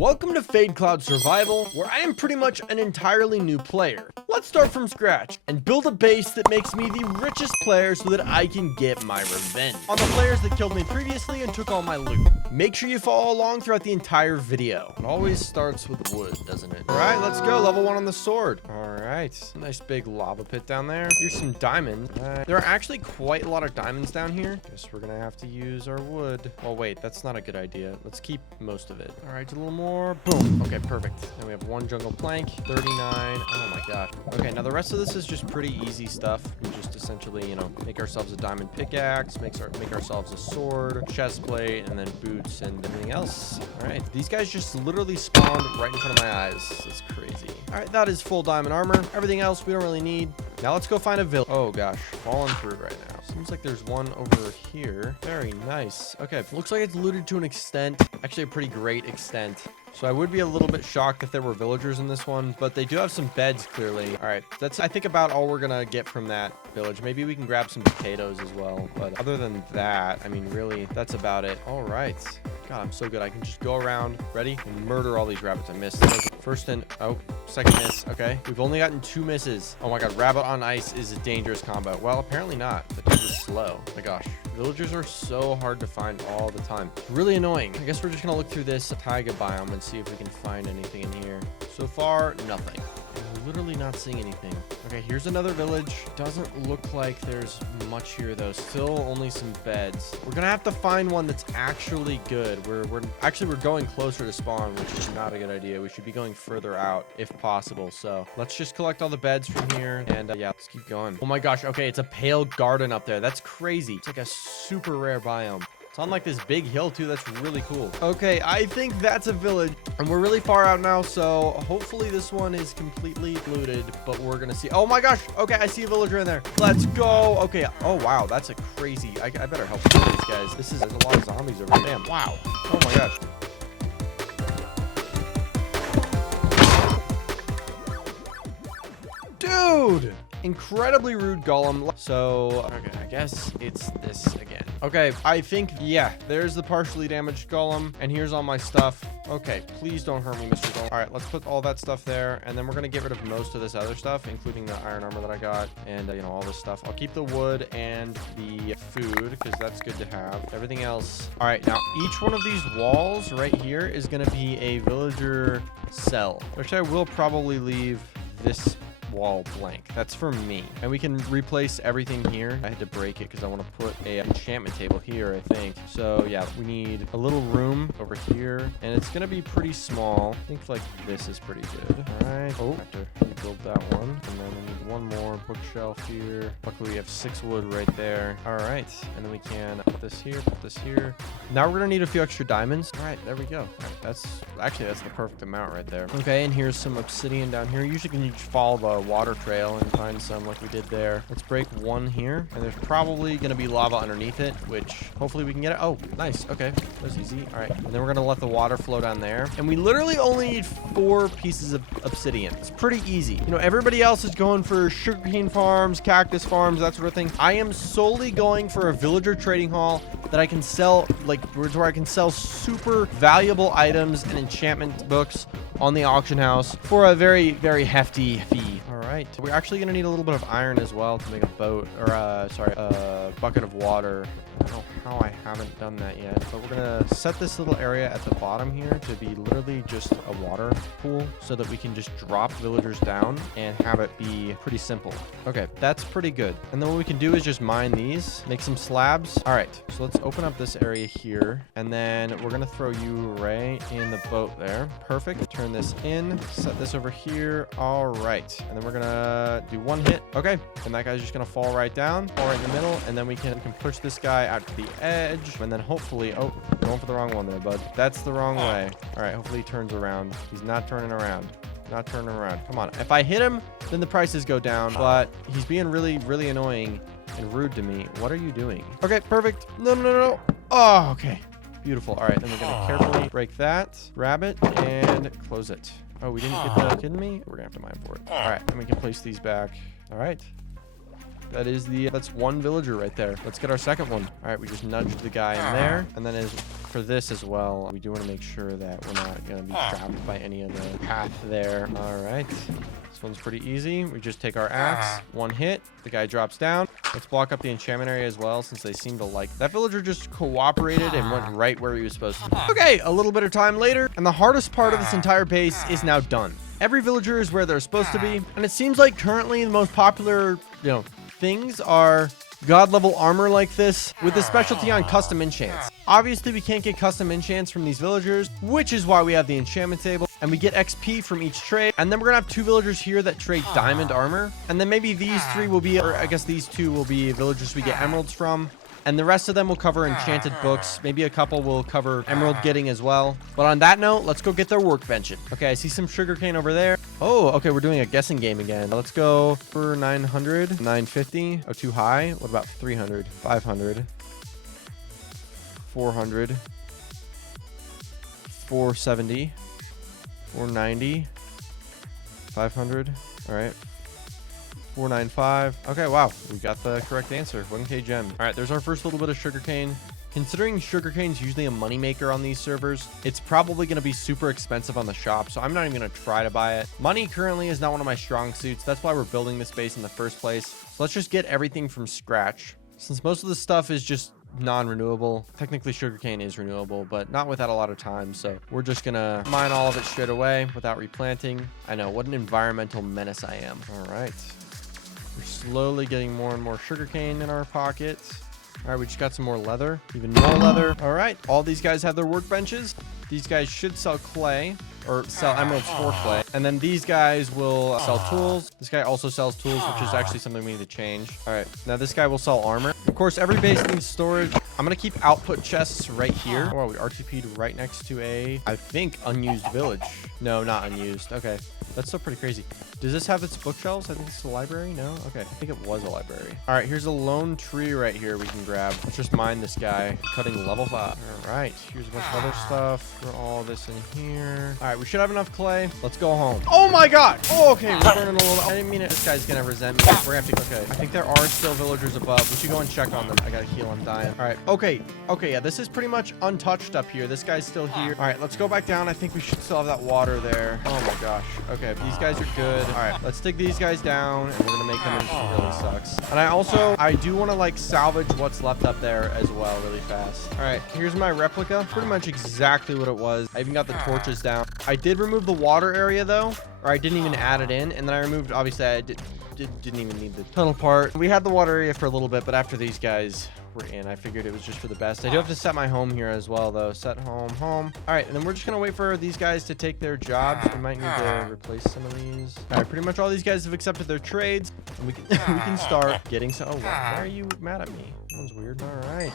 Welcome to FadeCloud Survival, where I am pretty much an entirely new player. Let's start from scratch and build a base that makes me the richest player so that I can get my revenge on the players that killed me previously and took all my loot. Make sure you follow along throughout the entire video. It always starts with wood, doesn't it? All right, let's go. Level 1 on the sword. All right, nice big lava pit down there. Here's some diamonds. There are actually quite a lot of diamonds down here. Guess we're gonna have to use our wood. Oh wait, that's not a good idea. Let's keep most of it. All right, a little more. Boom. Okay, perfect. Then we have 1 jungle plank, 39. Oh my gosh. Okay, now the rest of this is just pretty easy stuff. We just essentially, you know, make ourselves a diamond pickaxe, make ourselves a sword, chest plate, and then boots and everything else. All right, these guys just literally spawned right in front of my eyes. It's crazy. All right, that is full diamond armor. Everything else we don't really need. Now let's go find a village. Oh gosh, falling through right now. Seems like there's one over here. Very nice. Okay, looks like it's looted to an extent. Actually, a pretty great extent. So I would be a little bit shocked if there were villagers in this one, but they do have some beds clearly. All right, that's I think about all we're gonna get from that village. Maybe we can grab some potatoes as well, but other than that, I mean, really, that's about it. All right. God, I'm so good. I can just go around, ready, and murder all these rabbits. I missed. First and, oh, second miss. Okay, we've only gotten 2 misses. Oh my God, rabbit on ice is a dangerous combo. Well, apparently not. The dude is slow. Oh my gosh, villagers are so hard to find all the time. Really annoying. I guess we're just gonna look through this taiga biome and see if we can find anything in here. So far, nothing. I'm literally not seeing anything. Okay, here's another village. Doesn't look like there's much here though. Still only some beds. We're gonna have to find one that's actually good. We're going closer to spawn, which is not a good idea. We should be going further out if possible. So let's just collect all the beds from here and yeah, let's keep going. Oh my gosh. Okay, it's a pale garden up there. That's crazy. It's like a super rare biome. It's on like this big hill too. That's really cool. Okay, I think that's a village and we're really far out now, so hopefully this one is completely looted, but we're gonna see. Oh my gosh. Okay, I see a villager in there. Let's go. Okay. Oh wow, that's a crazy. I better help kill these guys. There's a lot of zombies over here. Damn. Wow. Oh my gosh. Dude, incredibly rude golem. So okay, I guess it's this again. Okay, I think, yeah, there's the partially damaged golem, and here's all my stuff. Okay, please don't hurt me, Mr. Golem. All right, let's put all that stuff there, and then we're gonna get rid of most of this other stuff, including the iron armor that I got, and you know, all this stuff. I'll keep the wood and the food because that's good to have. Everything else. All right, now each one of these walls right here is gonna be a villager cell, which I will probably leave this wall blank. That's for me, and we can replace everything here. I had to break it because I want to put a enchantment table here, I think. So yeah, we need a little room over here, and it's gonna be pretty small. I think like this is pretty good. All right. Oh, I have to rebuild that one, and then we need one more bookshelf here. Luckily we have 6 wood right there. All right, and then we can put this here, put this here. Now we're gonna need a few extra diamonds. All right, there we go. All right, that's the perfect amount right there. Okay, and here's some obsidian down here. Usually you can just follow the water trail and find some like we did there. Let's break one here, and there's probably gonna be lava underneath it, which hopefully we can get it. Oh, nice. Okay, that was easy. All right, and then we're gonna let the water flow down there, and we literally only need 4 pieces of obsidian. It's pretty easy. You know, everybody else is going for sugarcane farms, cactus farms, that sort of thing. I am solely going for a villager trading hall that I can sell, like where I can sell super valuable items and enchantment books on the auction house for a very, very hefty fee. All right, we're actually gonna need a little bit of iron as well to make a boat, or a bucket of water. I don't know how I haven't done that yet, but we're gonna set this little area at the bottom here to be literally just a water pool so that we can just drop villagers down and have it be pretty simple. Okay, that's pretty good. And then what we can do is just mine these, make some slabs. All right, so let's open up this area here, and then we're gonna throw you right in the boat there. Perfect. Turn this in, set this over here. All right, and then we're gonna do 1 hit. Okay, and that guy's just gonna fall right down, fall right in the middle, and then we can push this guy out to the edge, and then hopefully, oh, going for the wrong one there, bud. That's the wrong way. All right, hopefully he turns around. He's not turning around. Not turning around. Come on. If I hit him, then the prices go down, but he's being really, really annoying and rude to me. What are you doing? Okay, perfect. No, no, no, no. Oh, okay. Beautiful. All right, then we're gonna carefully break that, grab it, and close it. Oh, we didn't get the, kidding me? We're gonna have to mine for it. All right, then we can place these back. All right. that's one villager right there. Let's get our second one. All right, we just nudged the guy in there. And then for this as well, we do want to make sure that we're not going to be trapped by any of the path there. All right. This one's pretty easy. We just take our axe, one hit, the guy drops down. Let's block up the enchantment area as well, since they seem to like that villager just cooperated and went right where he was supposed to. Okay, a little bit of time later, and the hardest part of this entire base is now done. Every villager is where they're supposed to be, and it seems like currently the most popular, things are god level armor like this with a specialty on custom enchants. Obviously, we can't get custom enchants from these villagers, which is why we have the enchantment table, and we get XP from each trade. And then we're gonna have 2 villagers here that trade diamond armor, and then maybe these 3 will be, or I guess these 2 will be villagers we get emeralds from. And the rest of them will cover enchanted books. Maybe a couple will cover emerald getting as well. But on that note, let's go get their workbench. Okay, I see some sugarcane over there. Oh, okay, we're doing a guessing game again. Let's go for 900, 950. Oh, too high. What about 300, 500, 400, 470, 490, 500. All right. 495. Okay, wow, we got the correct answer. 1k gem. All right, there's our first little bit of sugarcane. Considering sugarcane is usually a moneymaker on these servers, it's probably going to be super expensive on the shop, so I'm not even going to try to buy it. Money currently is not one of my strong suits. That's why we're building this base in the first place. So let's just get everything from scratch. Since most of the stuff is just non-renewable, technically sugarcane is renewable, but not without a lot of time, so we're just gonna mine all of it straight away without replanting. I know, what an environmental menace I am. All right. We're slowly getting more and more sugarcane in our pockets. All right, we just got some more leather, even more leather. All right, all these guys have their workbenches. These guys should sell clay or sell emeralds for clay. And then these guys will sell tools. This guy also sells tools, which is actually something we need to change. All right, now this guy will sell armor. Of course, every base needs storage. I'm going to keep output chests right here. Oh, we RTP'd right next to I think, unused village. No, not unused. Okay, that's still pretty crazy. Does this have its bookshelves? I think it's a library. No? Okay, I think it was a library. All right, here's a lone tree right here we can grab. Let's just mine this guy. Cutting level 5. All right, here's a bunch of other stuff. Throw all this in here. All right, we should have enough clay. Let's go home. Oh my god! Oh, okay, we're burning a little. I didn't mean it. This guy's gonna resent me. We're gonna have to. Okay, I think there are still villagers above. We should go and check on them. I gotta heal. I'm dying. All right. Okay, yeah, this is pretty much untouched up here. This guy's still here. All right, let's go back down. I think we should still have that water there. Oh my gosh. Okay, these guys are good. All right, let's dig these guys down, and we're gonna make them into really sucks. And I do want to like salvage what's left up there as well really fast. All right, here's my replica. Pretty much exactly what it was. I even got the torches down. I did remove the water area though, or I didn't even add it in, and then I removed, obviously I didn't even need the tunnel part. We had the water area for a little bit, but after these guys were in, I figured it was just for the best. I do have to set my home here as well though. Set home. All right, and then we're just gonna wait for these guys to take their jobs. We might need to replace some of these. All right, pretty much all these guys have accepted their trades, and we can start getting some. Oh, why are you mad at me? That one's weird. All right,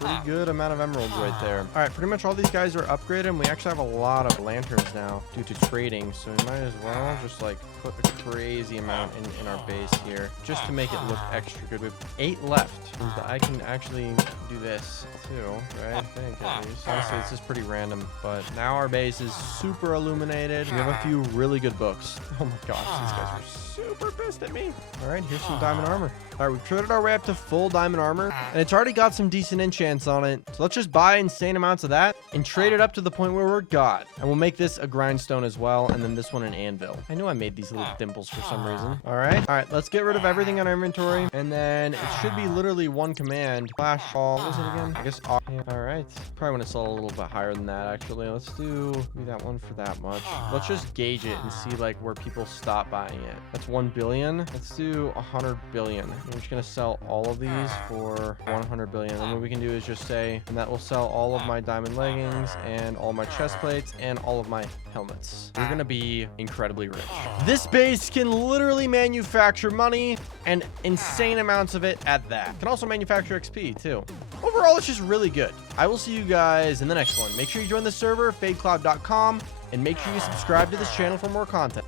pretty good amount of emeralds right there. All right, pretty much all these guys are upgraded, and we actually have a lot of lanterns now due to trading, so we might as well just like put a crazy amount in our base here just to make it look extra good. We have 8 left. Means that I can actually do this too, right? I think at least. Honestly, this is pretty random, but now our base is super illuminated. We have a few really good books. Oh my gosh, these guys are super pissed at me. All right, here's some diamond armor. All right, we've traded our way up to full diamond armor, and it's already got some decent enchants on it. So let's just buy insane amounts of that and trade it up to the point where we're god. And we'll make this a grindstone as well, and then this one an anvil. I knew I made these little dimples for some reason. All right, let's get rid of everything in our inventory, and then it should be literally one command. Flash all. What was it again? I guess all. Yeah, all right. Probably want to sell a little bit higher than that, actually. Let's do that one for that much. Let's just gauge it and see like where people stop buying it. That's 1 billion. Let's do 100 billion. I'm just gonna sell all of these for 100 billion. And what we can do is just say, and that will sell all of my diamond leggings and all my chest plates and all of my helmets. We're gonna be incredibly rich. This base can literally manufacture money, and insane amounts of it at that. Can also manufacture XP too. Overall, it's just really good. I will see you guys in the next one. Make sure you join the server, FadeCloud.com, and make sure you subscribe to this channel for more content.